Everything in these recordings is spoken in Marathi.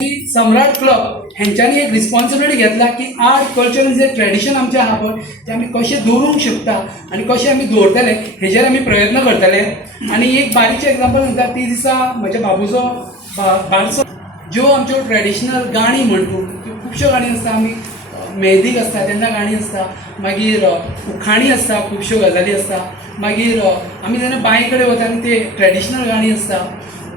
सम्राट क्लब हेंच्यांनी एक रिस्पॉन्सिबिलिटी घेतला की आर्ट कल्चर जे ट्रेडिशन आमचे आहा पळय ते आमी कशें दवरूंक शकता आनी कशें आमी दवरतले हेजेर आमी प्रयत्न करतले. आनी एक बारीकशें एग्जांपल सांगता, ती दिसा म्हज्या बाबूचो बारसो ज्यो आमच्यो ट्रेडिशनल गाणी म्हणटा त्यो खुबश्यो गाणी आसता. आमी मेहदीक आसता तेन्ना गाणी आसता, मागीर उखाणी आसता, खुबश्यो गजाली आसता. मागीर आमी जेन्ना बांये कडेन वता आनी ते ट्रेडिशनल गाणी आसता,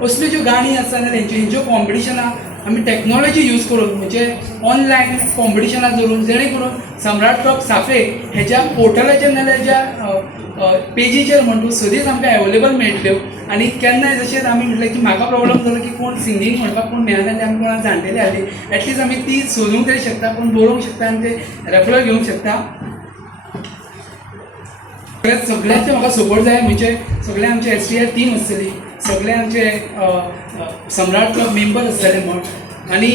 असल्यो ज्यो गाणी आसता ना हेंच्यो कॉम्पिटिशनां आमी टॅक्नॉलॉजी यूज करून म्हणजे ऑनलायन कॉम्पिटिशनां धरून जेणे करून सम्राट क्लब सांखळे हेज्या पोर्टलाचेर नाजाल्यार ज्या पेजीचेर म्हणटा सदींच आमकां एवेलेबल मेळटल्यो. आनी केन्नाय जशें आमी म्हटलें की म्हाका प्रॉब्लम जालो की कोण सिंगींग म्हणपाक कोण मेळना ते आमी कोणाक जाणटेली हाडली, एटलीस्ट आमी ती सोदूंक तरी शकता, कोण बरोवंक शकता आनी ते रेफरल घेवंक शकता. सगळ्यांचे म्हाका सपोर्ट जाय, म्हणजे सगळे आमचे STR टीम आसतली, सगळे आमचे सम्राट क्लब मेंबर आसतले म्हण, आनी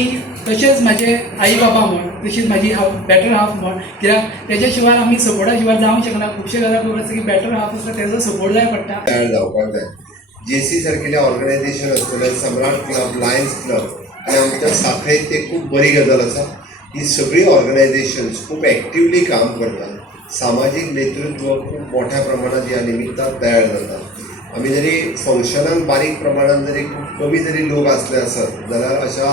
तशेंच म्हाजे आई बाबा म्हण, तशीच म्हाजी बॅटर हाफ म्हण, कित्याक तेज्या शिवाय आमी सपोर्टा शिवाय जावंक शकना. खुबशे गजाल खबर आसता की बॅटर हाफ आसता तेजो सपोर्ट जाय पडटा. तयार जावपाक जाय. JC सारकेले ऑर्गनायझेशन आसतले, सम्राट क्लब, लायन्स क्लब आनी आमच्या सांखळेंत ते खूब बरी गजाल आसा. ही सगळी ऑर्गनायझेशन्स खूब एक्टिवली काम करतात. सामाजीक नेतृत्व खूब मोठ्या प्रमाणात ह्या निमित्तान तयार जाता. आमी जरी फंक्शनान बारीक प्रमाणात जरी खूब कमी जरी लोक आसले आसत जाल्यार अशा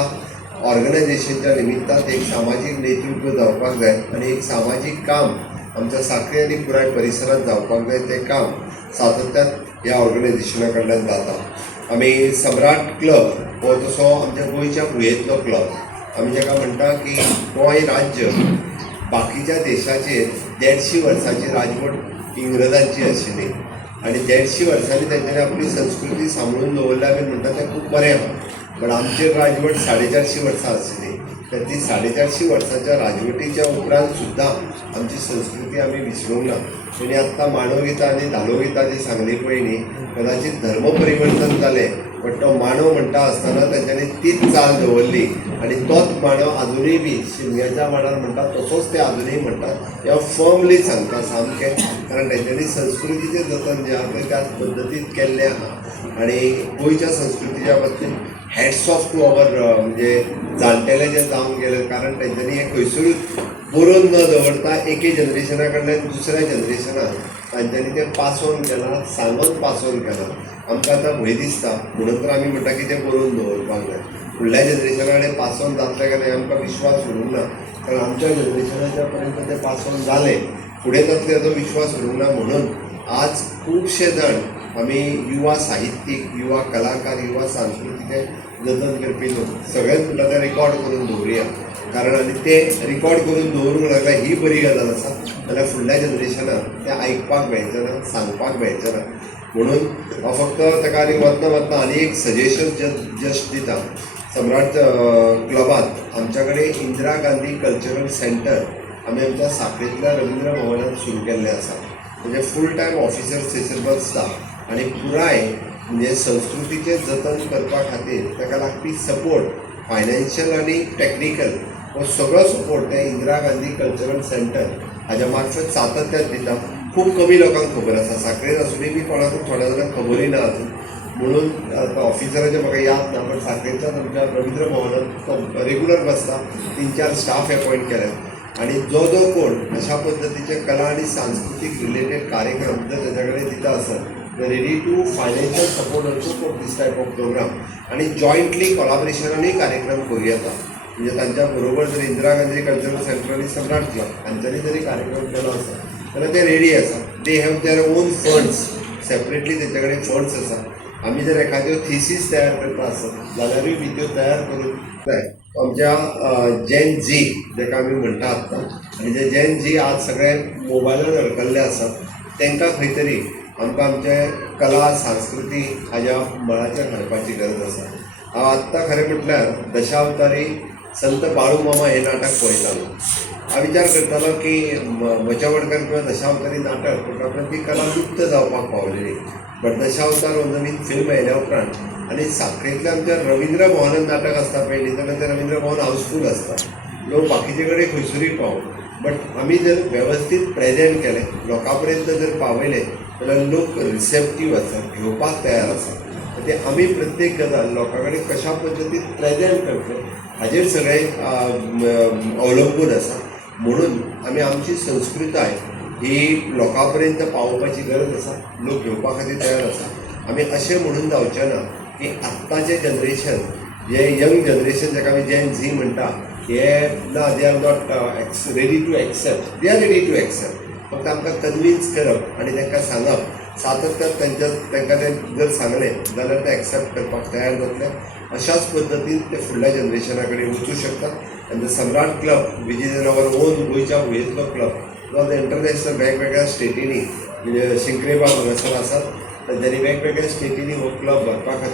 ऑर्गनायझेशनच्या निमित्तान एक सामाजीक नेतृत्व जावपाक जाय आनी एक सामाजीक काम आमच्या सांखळे आनी पुराय परिसरांत जावपाक जाय. तें काम सातत्यान ह्या ऑर्गनायझेशना कडल्यान जाता. आमी सम्राट क्लब हो तसो आमच्या गोंयच्या भुंयेंतलो क्लब. आमी जाका म्हणटा की गोंय राज्य बाकीच्या देशाचेर 150 वर्सांची राजवट इंग्रजांची आशिल्ली आनी 150 वर्सांनी तेंच्यांनी आपली संस्कृती सांबाळून दवरल्या बी म्हणटा तें खूब बरें आहा. पण आमचेर राजवट 450 वर्सां आशिल्ली, तर ती 450 वर्सांच्या राजवटीच्या उपरांत सुद्दां आमची संस्कृती आमी विसरूंक ना. तेणी आत्तां मांडो गितां आनी धालो गितां जी सांगली पळय न्ही, कदाचित धर्म परिवर्तन जालें पण तो मांडो म्हणटा आसतना तेंच्यांनी तीच चाल दवरली आनी तोच मांडो आजुनूय बी शिगम्याच्या मांडार म्हणटा तसोच ते आजुनूय म्हणटात. ह्या फर्मली सांगता सामकें, कारण तेंच्यांनी संस्कृतीचें जतन जें आहा तें त्याच पद्दतीन केल्लें आहा. आनी गोंयच्या संस्कृतीच्या बाबतींत हॅट्स ऑफ टू अवर म्हणजे जाणटेले जे जावन गेले, कारण तेंच्यांनी हें खंयसरूच बरोवन न दवरता एके जनरेशना कडल्यान दुसऱ्या जनरेशनाक तांच्यांनी तें पास ऑन केलां, सांगून पास ऑन केलां. आमकां आतां भंय दिसता म्हणून तर आमी म्हणटा की तें बरोवन दवरपाक जाय. फुडल्या जनरेशना कडेन पास ऑन जातलें काय ना आमकां विश्वास उरूंक ना, कारण आमच्या जनरेशनाच्या पर्यंत तें पास ऑन जालें, फुडें जातलें हाचो विश्वास उरूंक ना. म्हणून आज खुबशे जाण आमी युवा साहित्यीक, युवा कलाकार, युवा सांस्कृतीक जतन करपी लोक सगळ्यांत म्हणटा तें रिकॉर्ड करून दवरुया. कारण आनी तें रिकॉर्ड करून दवरूंक लागल्यार ही बरी गजाल आसा, जाल्यार फुडल्या जनरेशनाक तें आयकपाक मेळचें ना, सांगपाक मेळचें ना. म्हणून हांव फक्त ताका आनी वतना आनी एक सजेशन जस्ट दिता. सम्राट क्लबांत आमच्या कडेन इंदिरा गांधी कल्चरल सेंटर आमी आमच्या सांखळेंतल्या रविंद्र भवनांत सुरू केल्लें आसा. म्हणजे फूल टायम ऑफिसर थंयसर बसता आनी पुराय म्हणजे संस्कृतीचें जतन करपा खातीर ताका लागपी सपोर्ट फायनान्शियल आनी टॅक्निकल हो सगळो सपोर्ट ते इंदिरा गांधी कल्चरल सेंटर हाज्या मार्फत सातत्यान दिता. खूब कमी लोकांक खबर आसा, सांखळेन आसुनूय बी कोणाकूच थोड्या जाणांक खबरूय ना अजून. म्हणून ऑफिसराचें म्हाका याद ना, पण सांखळेच्यान आमच्या रविंद्र भवनांत रेगुलर बसता. 3-4 स्टाफ अपॉयंट केल्यात आनी जो कोण अशा पद्दतीचे कला आनी सांस्कृतीक रिलेटेड कार्यक्रम जर तेच्या कडेन दिता आसत ready to financial support also for this type of program. आनी जॉयंटली कोलॅबोरेशनानूय कार्यक्रम करूं येता. म्हणजे तांच्या बरोबर जर इंदिरा गांधी कल्चरल सेंटर आनी सम्राट क्लब हांच्यांनी जरी कार्यक्रम केलो आसा जाल्यार ते रेडी आसा. They have their own funds, separately तेंचे कडेन फंड्स आसा. आमी जर एखाद्यो थिसीस तयार करता आसत जाल्यारूय बी त्यो तयार करून जाय. आमच्या जेन झी जाका आमी म्हणटा आसता, आनी जे जेन झी आज सगळे मोबायलार अडकल्ले आसात तांकां खंय तरी आमकां आमचे कला संस्कृती हाज्या मळाचेर हाडपाची गरज आसा. हांव आत्तां खरें म्हटल्यार दशावतारी संत बाळू मामा हें नाटक पळयतालो. हांव विचार करतालो की म्हज्या किंवा दशावतारी नाटक म्हणटा ती कला लुप्त जावपाक पावलेली. बट दशावतार हो नवीन फिल्म येयल्या उपरांत आनी सांखळेंतल्या आमच्या रविंद्र भवनांत नाटक आसता पळय जाल्यार तें रविंद्र भवन हावसफूल आसता. लोक बाकीचे कडेन खंयसरूय पावूं, बट आमी जर वेवस्थीत प्रेजेंट केलें, लोकां पर्यंत जर पावयलें जाल्यार लोक रिसेप्टीव आसा, घेवपाक तयार आसा. ते आमी प्रत्येक गजाल लोकां कडेन कशा पद्दतीन प्रेजेंट करतले हाजेर सगळें अवलंबून आसा. म्हणून आमी आमची संस्कृताय ही लोकां पर्यंत पावोवपाची गरज आसा. लोक घेवपा खातीर तयार आसा. आमी अशें म्हणून जावचें ना की आत्ताचें जनरेशन जे यंग जनरेशन जाका आमी जेन झी म्हणटा हे ना they are not ready to accept. They are ready to accept. फक्त आमकां कन्विन्स करप आनी तांकां सांगप सातत्यान तांकां तें जर सांगलें जाल्यार ते एक्सेप्ट करपाक तयार जातले. अशाच पद्दतीन ते फुडल्या जनरेशना कडेन वचूं शकतात. आनी the Samrat club which is in our own गोंयच्या भुंयेंतलो क्लब जो इंटरनॅशनल वेगवेगळ्या स्टेटींनी म्हणजे शिंक्रेबाग हांगासर आसात. तांच्यांनी वेगवेगळ्या स्टेटींनी हो क्लब भरपा खातीर